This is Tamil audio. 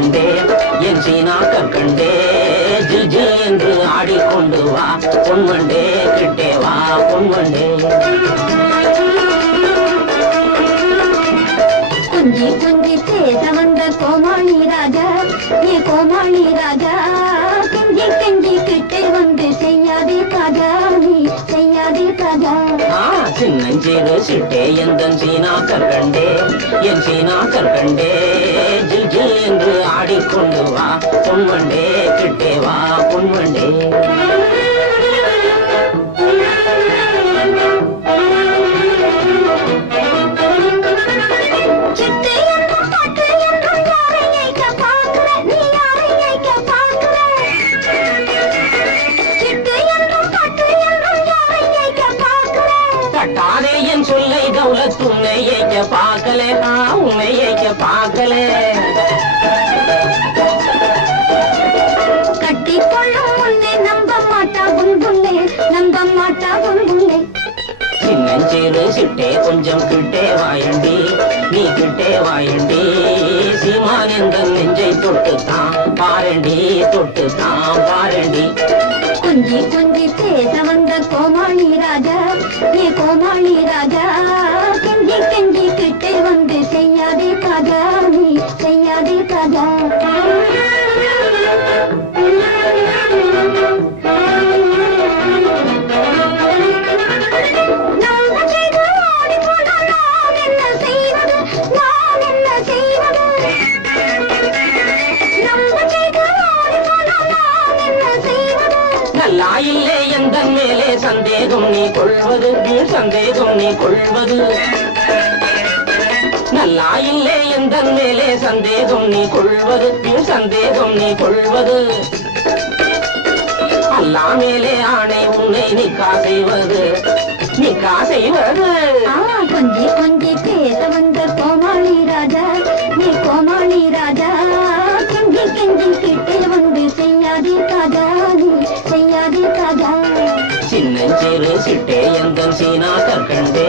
கற்கண்டே என் சீனா கற்கண்டே ஜில் ஜில் என்று ஆடிக்கொண்டு வா பொன்வண்டே கிட்டே வா பொன்வண்டே. கொஞ்சி கொஞ்சி பேச வந்த கோமாளி ராஜா நீ கோமாளி ராஜா கெஞ்சி கெஞ்சி கிட்டே வந்து செய்யாதே ராஜா நீ செய்யாதே ராஜா. சின்னஞ்சிறு சிட்டே எந்தன் சீனா கற்கண்டே என் சீனா கற்கண்டே ஜில் ஜில் என்று ஆடிக்கொண்டு வா பொன்வண்டே கிட்டே வா பொன்வண்டே. சொல்லை தௌலத் உன்னை ஏக்க பார்க்கல உன்னை ஏக்க பார்க்கல. கட்டிக்கொள்ளும் உன்னை நம்ப மாட்டா குண்டுள்ளே நம்ப மாட்டா குண்டுள்ளே. சின்னஞ்சிறு சிட்டே கொஞ்சம் கிட்டே வாயண்டி நீ கிட்டே வாயண்டி சீமான் எந்த நெஞ்சை தொட்டுத்தான் பாரண்டி தொட்டுத்தான் பாரண்டி. கொஞ்சி கொஞ்சி பேச வந்த கோமாளி ராஜா நீ கோமாளி ராஜா கெஞ்சி கெஞ்சி கிட்டே வந்து செய்யாதே ராஜா நீ செய்யாதே ராஜா. நல்லா இல்லே எந்தன் மேலே சந்தேகம் நீ கொள்வது சந்தேகம் நீ கொள்வது. நல்லா இல்லே எந்தன் மேலே சந்தேகம் நீ கொள்வது சந்தேகம் நீ கொள்வது. அல்லா மேலே ஆணை உன்னை நிக்கா செய்வது நிக்கா செய்வது. கொஞ்சி கொஞ்சி பேச வந்த கோமாளி ராஜா நீ கோமாளி ராஜா கெஞ்சி கெஞ்சி கிட்டே வந்து செய்யாதே ராஜா நீ செய்யாதே ராஜா. சின்னஞ்சிறு சிட்டே எந்தன் சீனா கற்கண்டே